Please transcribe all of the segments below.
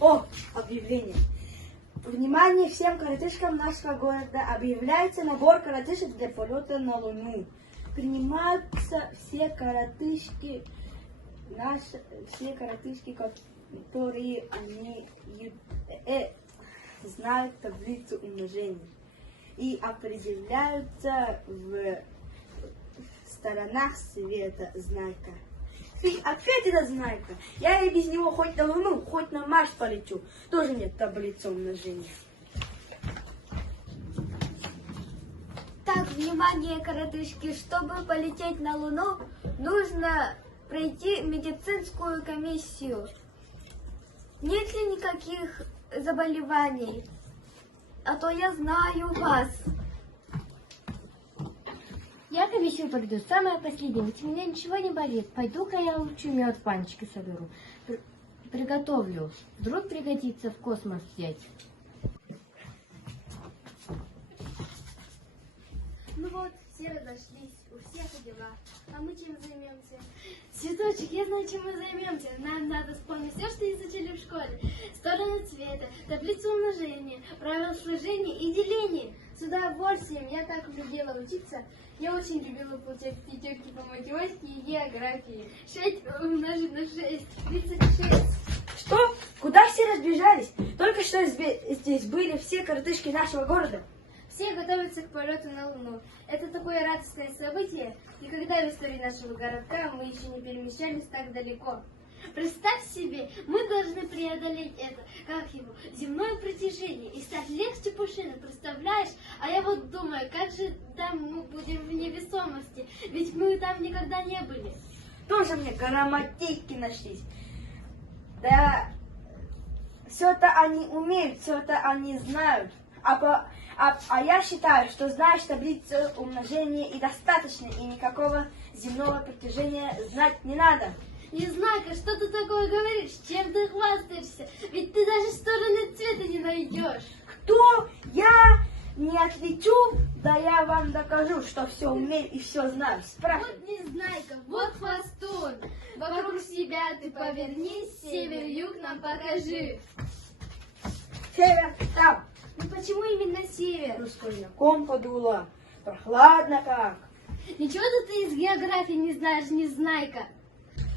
О, объявление. Внимание всем коротышкам нашего города. Объявляется набор коротышек для полета на Луну. Принимаются все коротышки, которые знают таблицу умножения и определяются в сторонах света знайка. Ты опять это знайка? Я и без него хоть на Луну, хоть на Марс полечу. Тоже нет таблицы умножения. Так, внимание, коротышки, чтобы полететь на Луну, нужно пройти медицинскую комиссию. Нет ли никаких заболеваний? А то я знаю вас. Я комиссию пройду, самое последнее, ведь у меня ничего не болит. Пойду-ка я лучше мед в панчике соберу. Приготовлю. Вдруг пригодится в космос взять. Ну вот, все разошлись, у всех дела. А мы чем займемся? Цветочек, я знаю, чем мы займемся. Нам надо вспомнить все, что изучили в школе. Стороны цвета, таблицу умножения, правила сложения и деления. С удовольствием, я так любила учиться. Я очень любила получать пятерки по математике и географии. 6 умножить на 6, 36. Что? Куда все разбежались? Только что здесь были все коротышки нашего города. Все готовятся к полету на Луну. Это такое радостное событие. Никогда в истории нашего городка мы еще не перемещались так далеко. Представь себе, мы должны преодолеть это, как его, земное притяжение и стать легче пушины, представляешь? А я вот думаю, как же там мы будем в невесомости, ведь мы там никогда не были. Тоже мне грамматики нашлись. Да, все это они умеют, все это они знают. А я считаю, что знаешь таблицу умножения и достаточно, и никакого земного притяжения знать не надо. Незнайка, что ты такое говоришь? Чем ты хвастаешься? Ведь ты даже стороны цвета не найдешь. Кто? Я не отвечу, да я вам докажу, что все умею и все знаю. Спрашивай. Вот Незнайка, вот хвостун. Вокруг себя ты повернись, север-юг нам покажи. Север там. Ну почему именно север? Сквозняком подуло. Прохладно как. Ничего ты из географии не знаешь, Незнайка.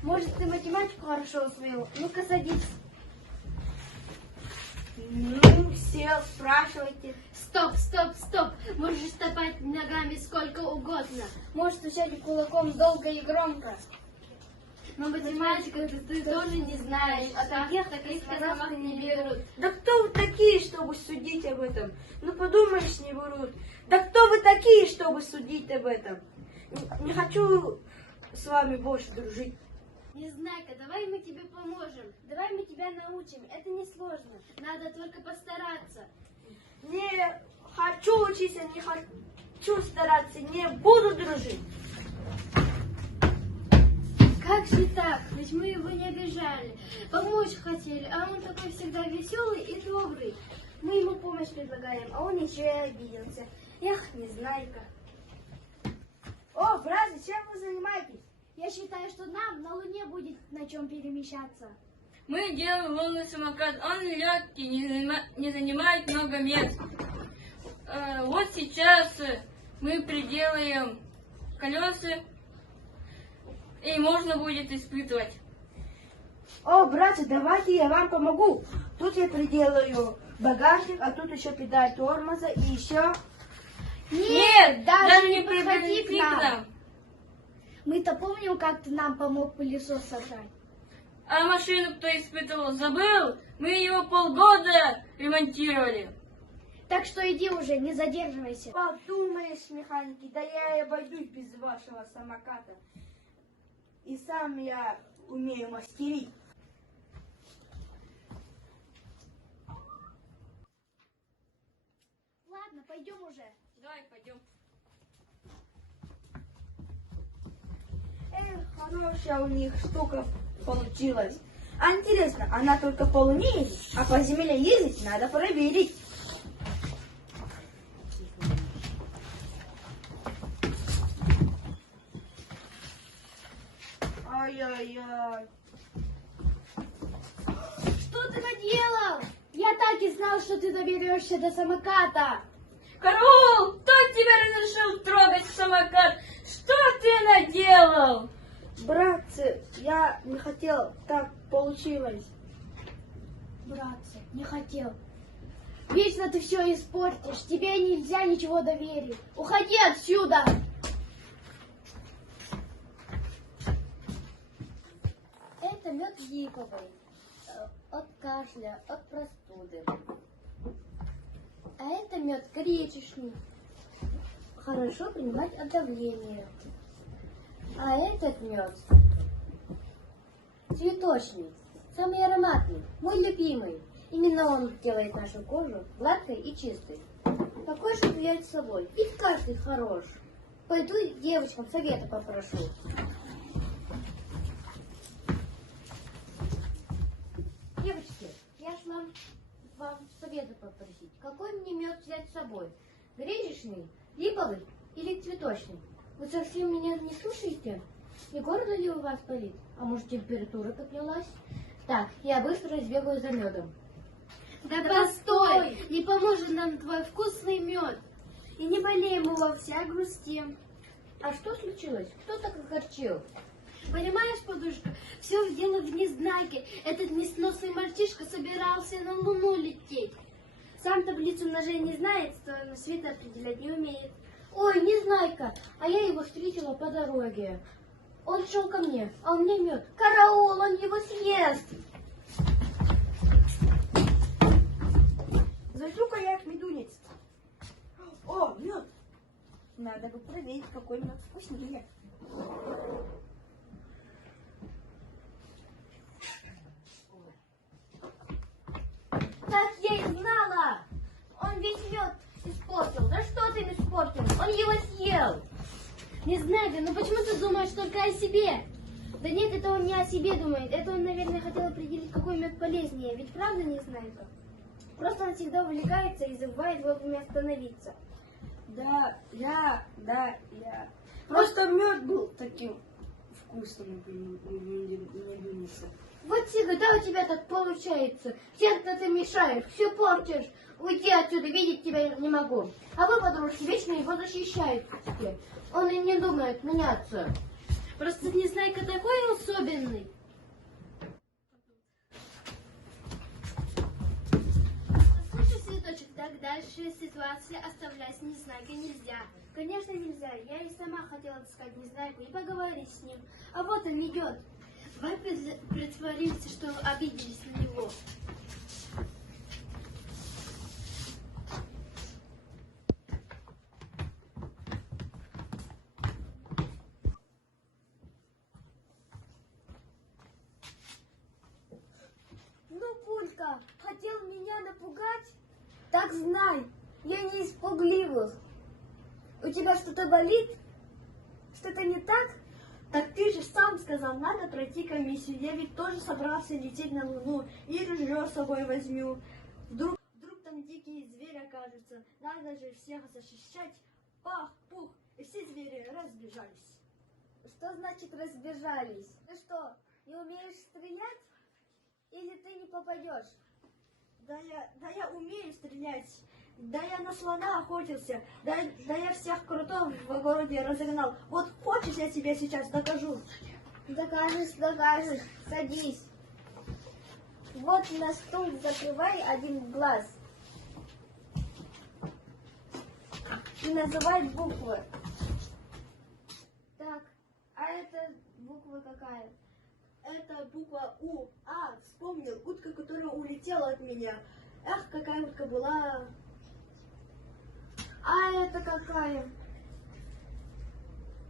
Может, ты математику хорошо усвоил? Ну-ка, садись. Ну, сел, спрашивайте. Стоп, стоп, стоп. Можешь топать ногами сколько угодно. Можешь стучать кулаком долго и громко. Но математику ты тоже не знаешь. А таких сказок не берут. Да кто вы такие, чтобы судить об этом? Ну, подумаешь, не врут. Да кто вы такие, чтобы судить об этом? Не хочу с вами больше дружить. Незнайка, давай мы тебе поможем. Давай мы тебя научим. Это несложно. Надо только постараться. Не хочу учиться, не хочу стараться, не буду дружить. Как же так? Ведь мы его не обижали. Помочь хотели, а он такой всегда веселый и добрый. Мы ему помощь предлагаем, а он еще и обиделся. Эх, Незнайка. О, братья, чем вы занимаетесь? Я считаю, что нам на Луне будет на чем перемещаться. Мы делаем лунный самокат. Он легкий, не занимает много мест. Вот сейчас мы приделаем колеса, и можно будет испытывать. О, братья, давайте я вам помогу. Тут я приделаю багажник, а тут еще педаль тормоза и еще... Нет, даже не подходи к нам. Мы-то помним, как ты нам помог пылесос собрать. А машину кто испытывал, забыл? Мы его полгода ремонтировали. Так что иди уже, не задерживайся. Подумаешь, механики, да я и обойдусь без вашего самоката. И сам я умею мастерить. Ладно, пойдем уже. Давай, пойдем. Эх, хорошая у них штука получилась. А интересно, она только по Луне ездит, а по Земле ездить надо проверить. Ай-яй-яй. Что ты наделал? Я так и знал, что ты доберешься до самоката. Караул! Кто тебе разрешил трогать самокат? Что ты наделал? Братцы, я не хотел, так получилось. Братцы, не хотел. Вечно ты все испортишь. Тебе нельзя ничего доверить. Уходи отсюда. Это мед липовый. От кашля, от простуды. А это мед гречишный. Хорошо принимать от давления. А этот мед цветочный, самый ароматный, мой любимый. Именно он делает нашу кожу гладкой и чистой. Такой же взять с собой, ведь каждый хорош. Пойду девочкам совета попрошу. Девочки, я шла вам совета попросить. Какой мне мед взять с собой? Гречишный, липовый или цветочный? Вы совсем меня не слушаете? Не горло ли у вас болит? А может, температура поднялась? Так, я быстро сбегаю за медом. Да постой! Не поможет нам твой вкусный мед. И не болеем мы вовсе, а грустим. А что случилось? Кто так огорчил? Понимаешь, подушка, все дело в Незнайке. Этот несносный мальчишка собирался на Луну лететь. Сам таблицу умножения не знает, стоимость света определять не умеет. Ой, Незнайка, а я его встретила по дороге. Он шел ко мне, а у меня мед. Караул, он его съест! Зайду-ка я к медунец. О, мед. Надо бы проверить, какой мед вкуснее. Так я и знала! Он весь мед испортил. Да что ты им испортил? Он его съел! Незнайка, ну почему ты думаешь только о себе? Да нет, это он не о себе думает. Это он, наверное, хотел определить, какой мед полезнее. Ведь правда, Незнайка? Просто он всегда увлекается и забывает вовремя остановиться. Да, я. Просто мед был таким вкусным у медуницы. Вот всегда у тебя так получается. Всем-то ты мешаешь, все портишь. Уйди отсюда, видеть тебя не могу. А вы, подружки, вечно его защищаете. Он и не думает меняться. Просто Незнайка такой особенный. Слушай, Цветочек, так дальше ситуация оставлять Незнайкой нельзя. Конечно, нельзя. Я и сама хотела отыскать Незнайку и поговорить с ним. А вот он идет. Давай притворимся, что обиделись на него. Ну, Пулька, хотел меня напугать? Так знай, я не из пугливых. У тебя что-то болит? Что-то не так? Так ты же сам сказал, надо пройти комиссию. Я ведь тоже собрался лететь на Луну и ружье с собой возьму. Вдруг там дикие звери окажутся. Надо же всех защищать. Пах, пух, и все звери разбежались. Что значит разбежались? Ты что, не умеешь стрелять? Или ты не попадешь? Да я умею стрелять. Да я на слона охотился. Да я всех крутов в городе разогнал. Вот хочешь, я тебе сейчас докажу. Докажешь. Садись. Вот на стул закрывай один глаз. И называй буквы. Так, а это буква какая? Это буква У. А, вспомнил. Утка, которая улетела от меня. Эх, какая утка была. А это какая?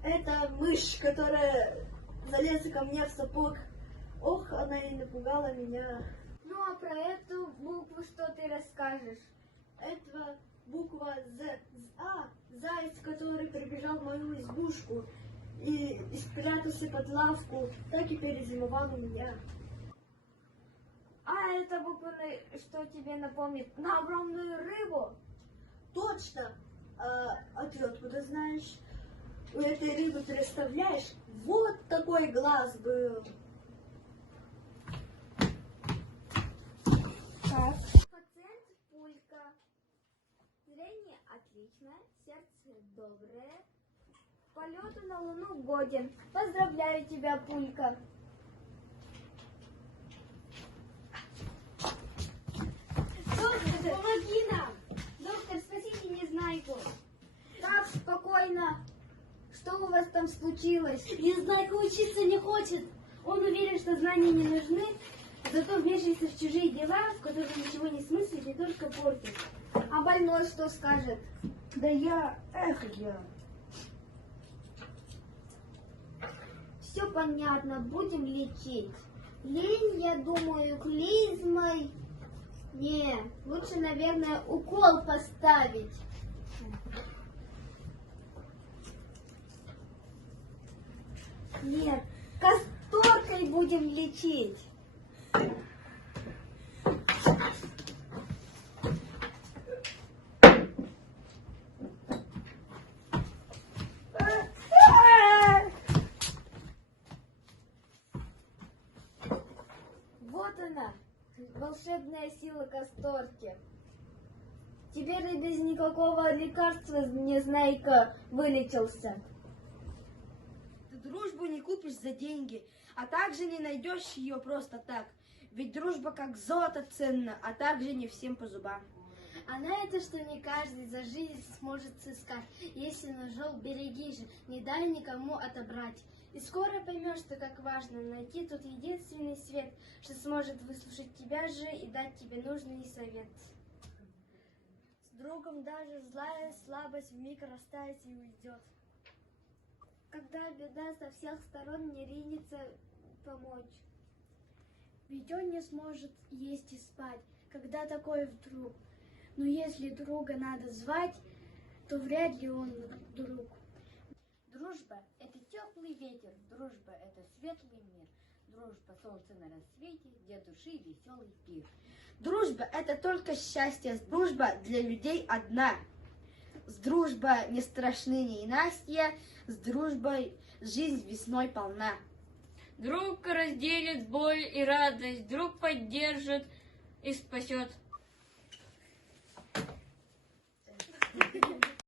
Это мышь, которая залезла ко мне в сапог. Ох, она и напугала меня. Ну а про эту букву что ты расскажешь? Это буква З. Заяц, который прибежал в мою избушку и спрятался под лавку, так и перезимовал у меня. А это буква, что тебе напомнит, на огромную рыбу? Точно! А ты откуда знаешь? у этой рыбы, представляешь, вот такой глаз был. Так. Пациент Пулька. Зрение отличное, сердце доброе. К полету на Луну годен. Поздравляю тебя, Пулька. Доктор, помоги нам! Доктор, спасите Незнайку. Так, спокойно. Что у вас там случилось? Незнайка учиться не хочет. Он уверен, что знания не нужны, зато вмешивается в чужие дела, в которых ничего не смыслит и только портит. А больной что скажет? Да я. Все понятно, будем лечить. Лень, я думаю, клизмой. Не, лучше, наверное, укол поставить. Нет, касторкой будем лечить. Вот она, волшебная сила касторки. Теперь и без никакого лекарства Незнайка вылечился. Ты дружбу не купишь за деньги, а также не найдешь ее просто так. Ведь дружба как золото ценна, а также не всем по зубам. А на это, что не каждый за жизнь сможет сыскать. Если нашел, береги же, не дай никому отобрать. И скоро поймешь, что как важно найти тот единственный свет, что сможет выслушать тебя же и дать тебе нужный совет. С другом даже злая слабость вмиг растает и уйдет. Когда беда со всех сторон не ринется помочь. Ведь он не сможет есть и спать, когда такой вдруг. Но если друга надо звать, то вряд ли он друг. Дружба — это теплый ветер, дружба — это светлый мир. Дружба — солнце на рассвете, для души веселый пир. Дружба — это только счастье, дружба для людей одна. С дружбой не страшны ненастья, с дружбой жизнь весной полна. Друг разделит боль и радость, друг поддержит и спасет.